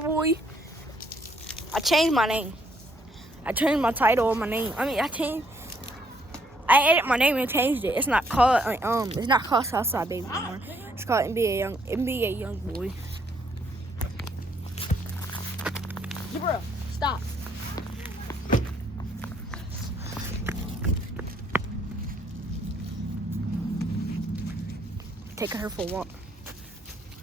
boy. I changed my name. I changed my title or my name. I edited my name and changed it. It's not called Southside Baby anymore. It's called NBA Young Boy. Bro, stop. Taking her for a walk.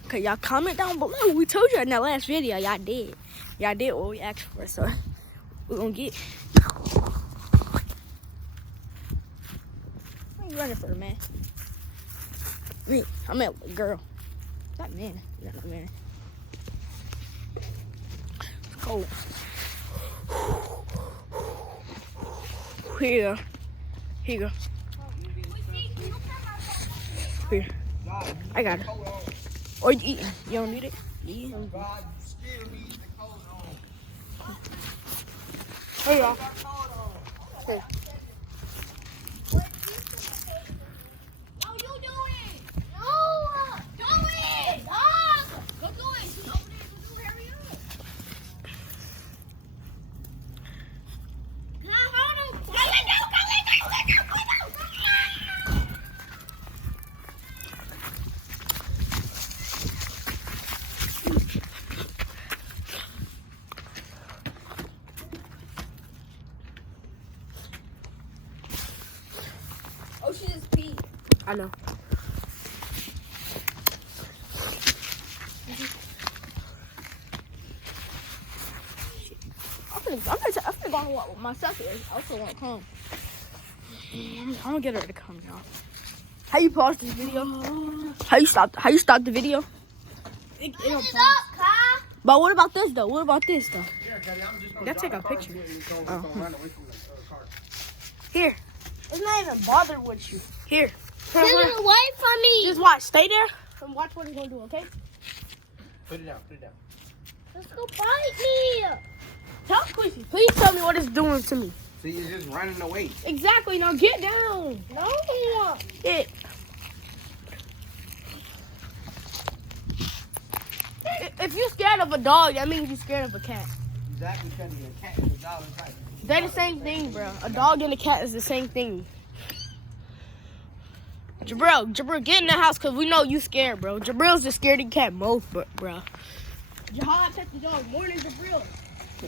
Okay, y'all comment down below. We told you in that last video, y'all did. Y'all did what we asked for, so we're gonna get. What are you running for, man? Me, I'm a girl. Not man. You're not a man. It's cold. Here you go. Here. I got it. Or you eating? You don't need it? Yeah. Here you go. Here. Oh, she just peed. I know. I'm gonna go on walk with myself. I also won't come. I'm gonna get her to come, y'all. How you pause this video? How you stop the video? It'll pause. But what about this though? Yeah, Daddy, I'm just gonna take a picture. Run away from the car. Here. It's not even bothered with you. Here. Get it away from me. Just watch. Stay there and watch what he's gonna do, okay? Put it down. Let's go bite me. Tell Quincy. Please tell me what it's doing to me. See, you're just running away. Exactly. Now get down. No. It. If you're scared of a dog, that means you're scared of a cat. Exactly, because a cat and a dog is like. They're the same thing, bro. A dog and a cat is the same thing. Jabril, get in the house because we know you scared, bro. Jabril's the scaredy cat most, bro. Jahad pet the dog more than Jabril.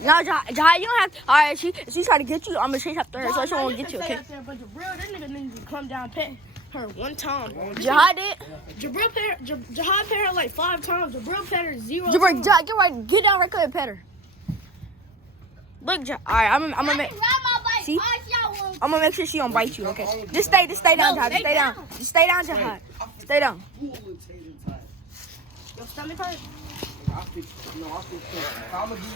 No, Jahad, you don't have to. All right, she try to get you. I'm going to chase after her so she won't get you, okay? There, but Jabril, that nigga needs to come down and pet her one time. Jahad did? Jahad pet her like 5 times. Jabril pet her 0 times. Jabril, Jahad, get down right quick and pet her. Look, all right, I'm gonna make. See? I'm gonna make sure she don't bite you. Okay. Just stay down, Jahad. Stay down. Just stay down, Jahad. Stay down. Your stomach hurt? I'll fix it. I'm gonna give you.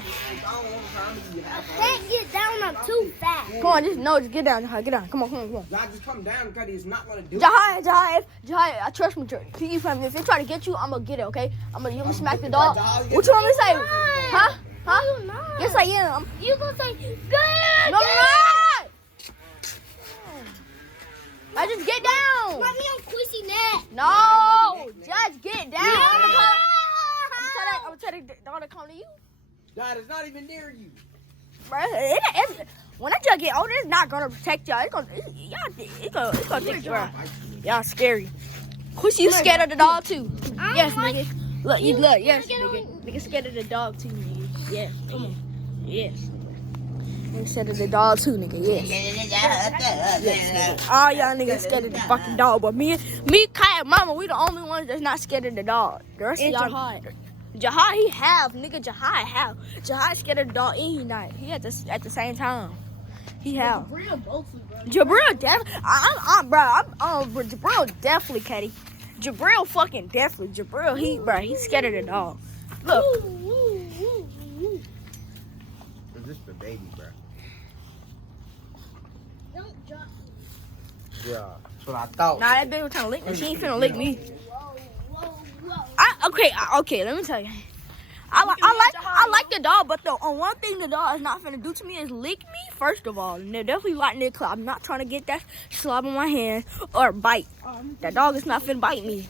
I don't want to give you half. Can't get down. I'm too fast. Come on, just get down, Jahad. Get down. Come on. Y'all just come down because he's not gonna do it. Jahad, I trust me. If they try to get you, I'm gonna get it. Okay. I'm gonna smack the dog. What you want me to say? Huh? Yes, I am. You gonna say good? No, I'm not. I just get down. Put me on Quincy neck. No, just get down. I'm gonna tell the dog to come to you. Dad, it's not even near you. Bro, when that dog get older, it's not gonna protect y'all. It's gonna take y'all. Y'all scary. Quincy, you scared of the dog too? Yes, nigga. Look, yes, nigga. Nigga scared of the dog too, nigga. Yeah, come on. Yes. Nigga scared of the dog too, nigga. Yes. Yes, all y'all niggas scared of the fucking dog, but me, Kai, and Mama, we the only ones that's not scared of the dog. The rest of y'all. Jahad, he have, nigga. Jahad scared of the dog, and he not. He at the same time. He have. Jabril definitely. Jabril definitely, Caddy. Jabril fucking definitely. Jabril, he's scared of the dog. Look. Is this the baby, bro? Don't drop me. Yeah, that's what I thought. Nah, that bitch was trying to lick me. She ain't finna lick me. Whoa. Okay, let me tell you. I like the dog, but the one thing the dog is not finna do to me is lick me. First of all, and they're definitely like Nick. I'm not trying to get that slob on my hand or bite. That dog is not finna bite me.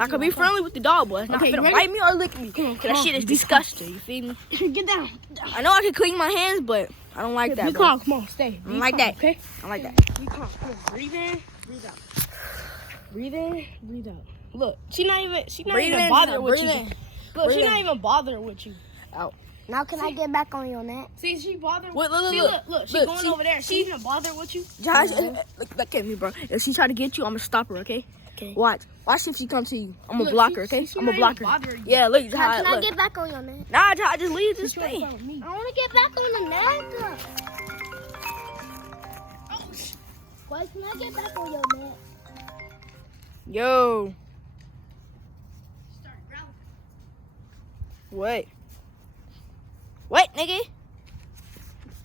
I could be friendly with the dog, but it's not finna bite me or lick me. Cause that shit is disgusting. You feel me? Get down. I know I can clean my hands, but I don't like that. Be Bro. calm. Come on, stay. I don't like that. Okay. I like that. Be calm. Come on. Breathe in. Breathe out. Breathe in. Breathe out. Look, she's not even bothering with you. Look, she's not even bothering with you. Now can I get back on your neck? See, she bothered. Wait, look, See, look, she's going over there. She's even bothered with you. Josh, look at me, bro. If she try to get you, I'm gonna stop her, okay? Okay. Watch if she comes to you. I'm gonna Look, block her, okay? she I'm gonna block her. bothering you. Yeah, look, Now, Josh, can I look. get back on your neck? Nah, Josh, just leave this Trying to thing. follow me. I want to get back on the neck. Why can I get back on your neck? Yo. Wait, nigga.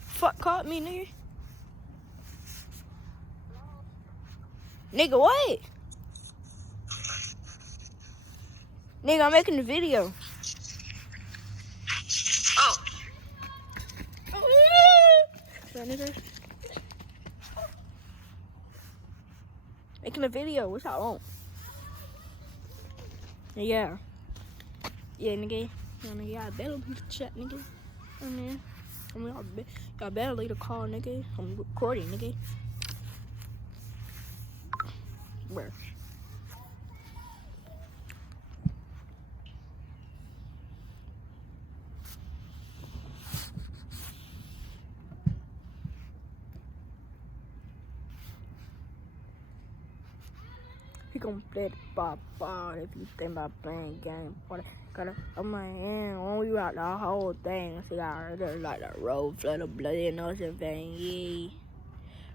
Fuck caught me, nigga. Nigga, what? Nigga, I'm making a video. Oh. Nigga. Making a video. What's I want? Yeah. Yeah, nigga. Yeah, nigga, y'all better leave the chat, nigga. Y'all better leave the call, nigga. I'm recording, nigga. Where? He gonna play the ball if you think about playing game. Gotta on my hand when we out the whole thing. See, I heard it like the road flood of bloody and ocean thing. Yeah.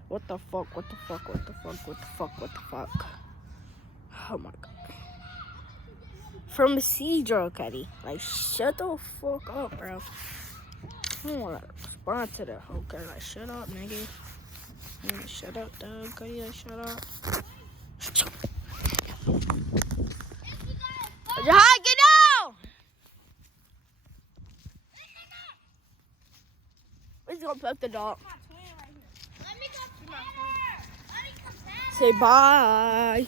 What the fuck? Oh my god. From the Cedro, Cuddy. Like, shut the fuck up, bro. I don't wanna respond to the whole guy. Like, shut up, nigga. Shut up, dog. Cuddy, like, shut up. Jahai, get down! We're just gonna plug the dog. Say bye.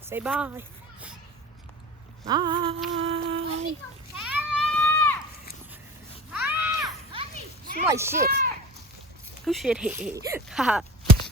Say bye. Bye. Smell like shit. Who shit hit? Haha.